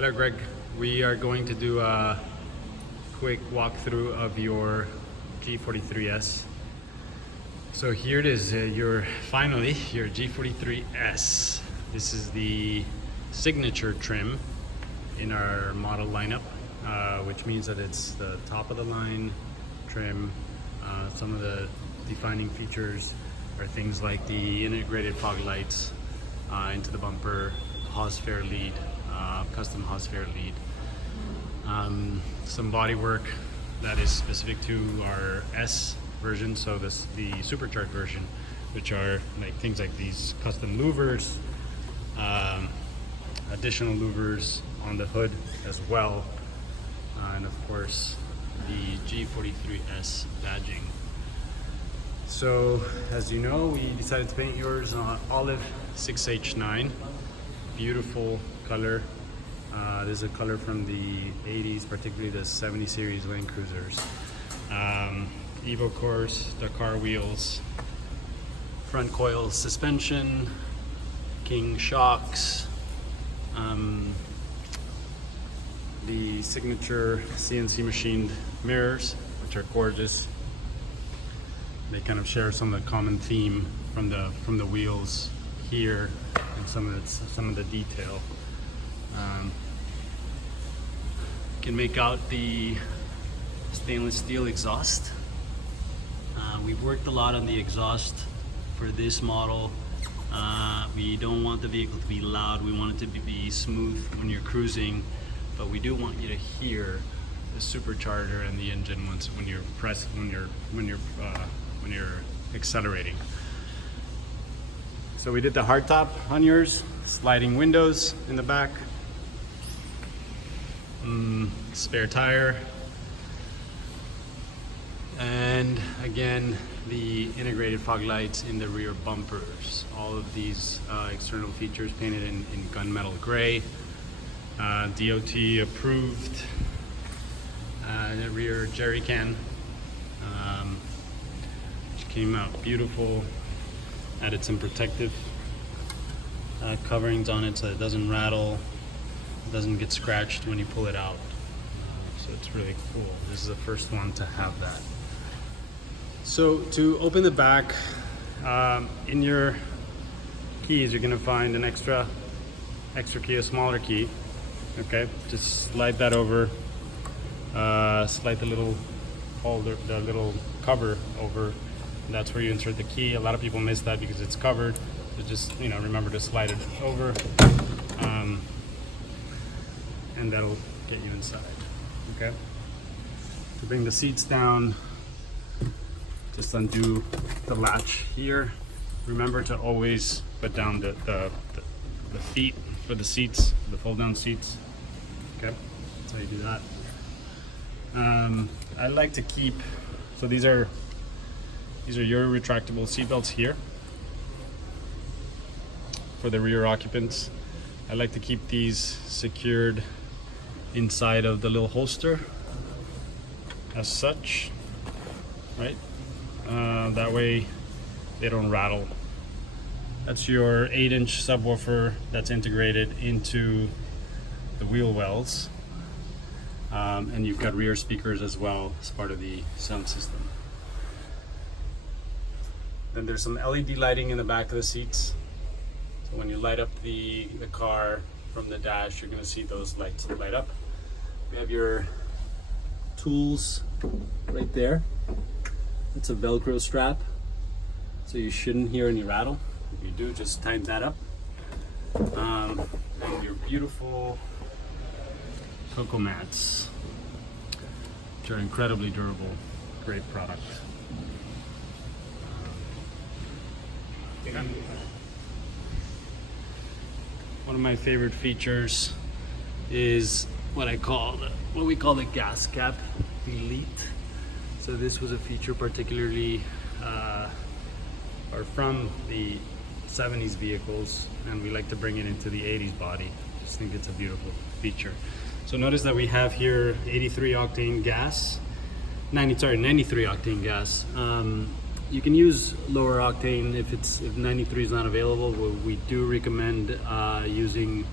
Hello Greg, we are going to do a quick walkthrough of your G43-S. So here it is, finally your G43-S. This is the signature trim in our model lineup, which means that it's the top of the line trim. Some of the defining features are things like the integrated fog lights into the bumper, Haas fair lead, custom Haas fair lead, some body work that is specific to our S version, so the supercharged version, which are like things like these custom louvers, additional louvers on the hood as well, and of course the G43-S badging. So as you know, we decided to paint yours on olive 6H9. Beautiful color. This is a color from the 80s, particularly the 70 series Land Cruisers. Evo course, Dakar wheels, front coil suspension, King shocks, the signature CNC machined mirrors, which are gorgeous. They kind of share some of the common theme from the wheels here and some of the detail. You can make out the stainless steel exhaust. We've worked a lot on the exhaust for this model. We don't want the vehicle to be loud. We want it to be smooth when you're cruising, but we do want you to hear the supercharger and the engine when you're accelerating. So we did the hardtop on yours, sliding windows in the back, spare tire, and again the integrated fog lights in the rear bumpers. All of these external features painted in gunmetal gray, DOT approved. The rear jerry can, which came out beautiful. Added some protective coverings on it so it doesn't rattle, it doesn't get scratched when you pull it out. So it's really cool. This is the first one to have that. So to open the back, in your keys you're gonna find an extra key, a smaller key. Okay, just slide that over. Slide the little holder, the little cover over. And that's where you insert the key. A lot of people miss that because it's covered. So just remember to slide it over, and that'll get you inside. Okay. To bring the seats down, just undo the latch here. Remember to always put down the feet for the seats, the fold-down seats. Okay, that's how you do that. I like to keep, so these are your retractable seat belts here for the rear occupants. I like to keep these secured inside of the little holster as such, right? That way they don't rattle. That's your 8-inch subwoofer that's integrated into the wheel wells. And you've got rear speakers as well as part of the sound system. Then there's some LED lighting in the back of the seats. So when you light up the car from the dash, you're going to see those lights light up. We have your tools right there. It's a Velcro strap, so you shouldn't hear any rattle. If you do, just tighten that up. And your beautiful cocoa mats, which are incredibly durable, great product. One of my favorite features is what we call the gas cap elite. So this was a feature particularly or from the 70s vehicles, and we like to bring it into the 80s body. Just think it's a beautiful feature. So notice that we have here 83 octane gas, 93 octane gas. You can use lower octane if 93 is not available. We do recommend using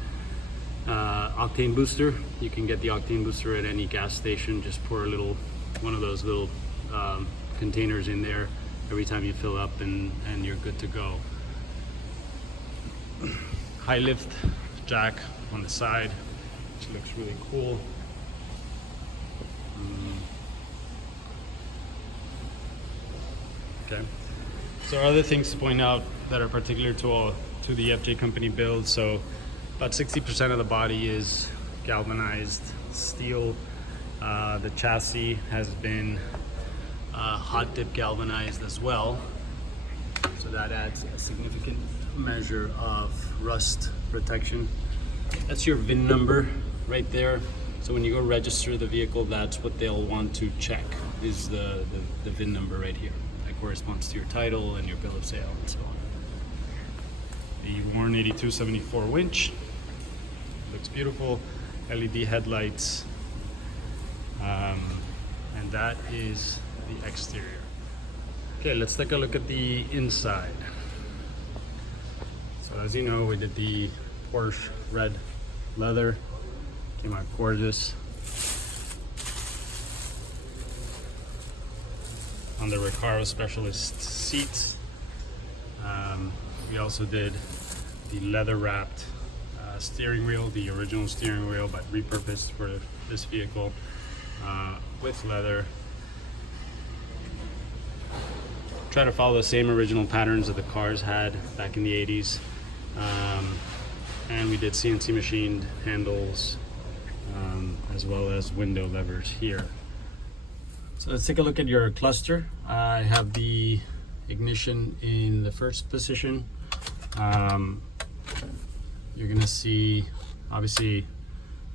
octane booster. You can get the octane booster at any gas station. Just pour one of those little containers in there every time you fill up, and you're good to go. High lift jack on the side, which looks really cool. Okay. So other things to point out that are particular to the FJ company build. So about 60% of the body is galvanized steel. The chassis has been hot dip galvanized as well. So that adds a significant measure of rust protection. That's your VIN number right there. So when you go register the vehicle, that's what they'll want to check, is the VIN number right here. That corresponds to your title and your bill of sale and so on. The Warren 8274 winch. Looks beautiful. LED headlights. And that is the exterior. Okay, let's take a look at the inside. So as you know, we did the Porsche red leather. Came out gorgeous. On the Recaro Specialist seats. We also did the leather wrapped steering wheel, the original steering wheel, but repurposed for this vehicle with leather. Try to follow the same original patterns that the cars had back in the 80s. And we did CNC machined handles as well as window levers here. So let's take a look at your cluster. I have the ignition in the first position. You're gonna see obviously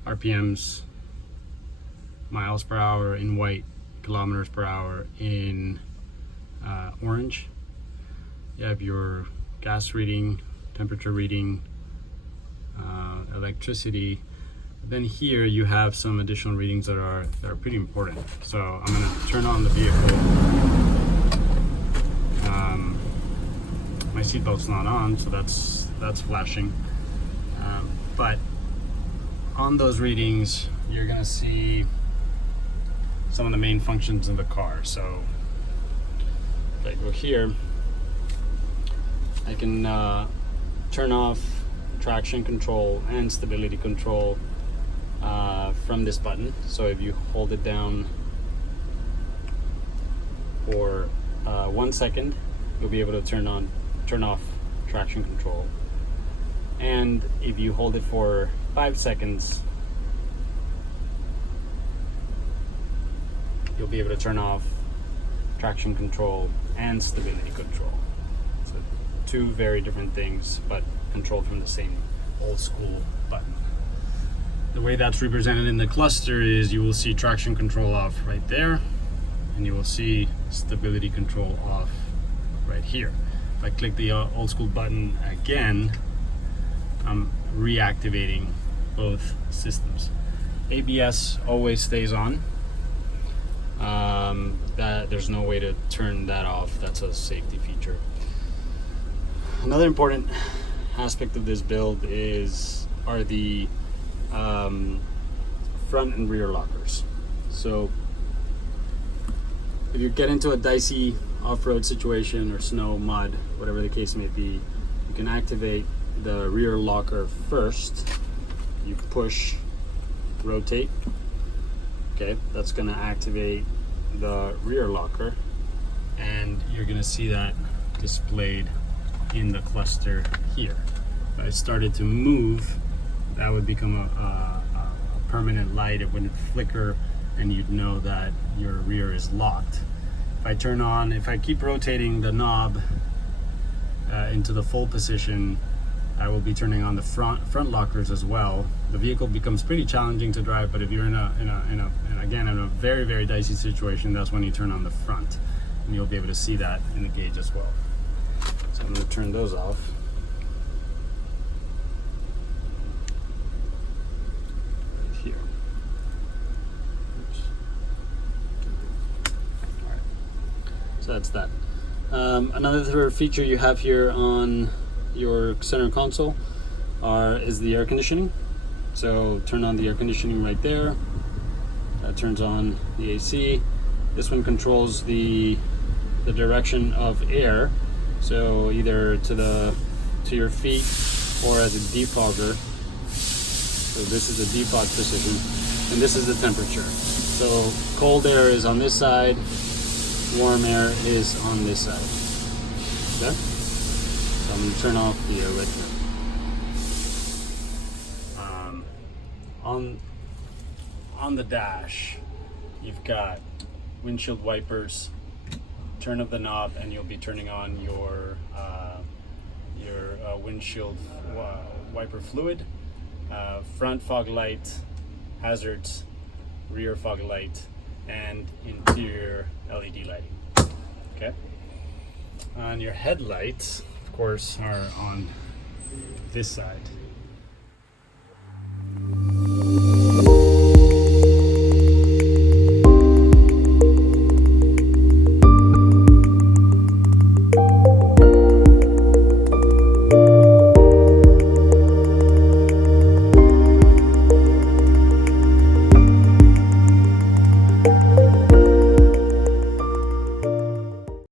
RPMs, miles per hour in white, kilometers per hour in orange. You have your gas reading, temperature reading, electricity. Then here you have some additional readings that are pretty important. So I'm going to turn on the vehicle. My seatbelt's not on, so that's flashing. But on those readings, you're going to see some of the main functions of the car. So if I go here, I can turn off traction control and stability control from this button. So if you hold it down for 1 second, you'll be able to turn off traction control. And if you hold it for 5 seconds, you'll be able to turn off traction control and stability control. So two very different things, but controlled from the same old school button. The way that's represented in the cluster is you will see traction control off right there, and you will see stability control off right here. If I click the old school button again, I'm reactivating both systems. ABS always stays on. That there's no way to turn that off. That's a safety feature. Another important aspect of this build are the front and rear lockers. So if you get into a dicey off-road situation or snow, mud, whatever the case may be, you can activate the rear locker first. You push, rotate. Okay, that's going to activate the rear locker, and you're going to see that displayed in the cluster here. if I started to move, that would become a permanent light. It wouldn't flicker, and you'd know that your rear is locked. If I keep rotating the knob into the full position, I will be turning on the front lockers as well. The vehicle becomes pretty challenging to drive, but if you're in a very, very dicey situation, that's when you turn on the front, and you'll be able to see that in the gauge as well. So I'm going to turn those off. Right here. Oops. All right. So that's that. Another feature you have here on your center console is the air conditioning. So turn on the air conditioning right there. That turns on the AC. This one controls the direction of air. So either to your feet or as a defogger. So this is the defog position, and this is the temperature. So cold air is on this side, warm air is on this side. Okay? So I'm going to turn off the air right here. On the dash, you've got windshield wipers. Turn of the knob, and you'll be turning on your windshield wiper fluid, front fog light, hazards, rear fog light, and interior LED lighting. Okay. And your headlights, of course, are on this side.